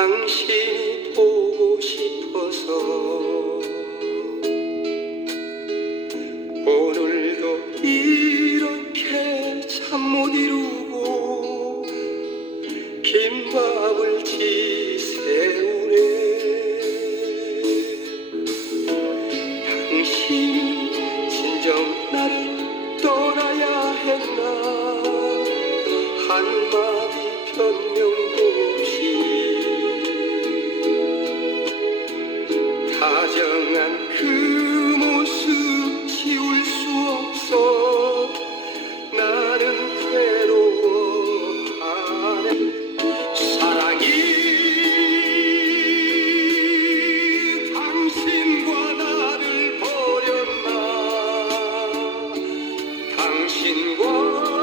당신이 보고 싶어서. 오늘도 이렇게 잠 못 이루고 긴 밤을 지새우네. 당신이 진정 나를 떠나야 했나? 한마디 변명 다정한 그 모습 지울 수 없어. 나는 괴로워하네 사랑이 당신과 나를 버렸나? 당신과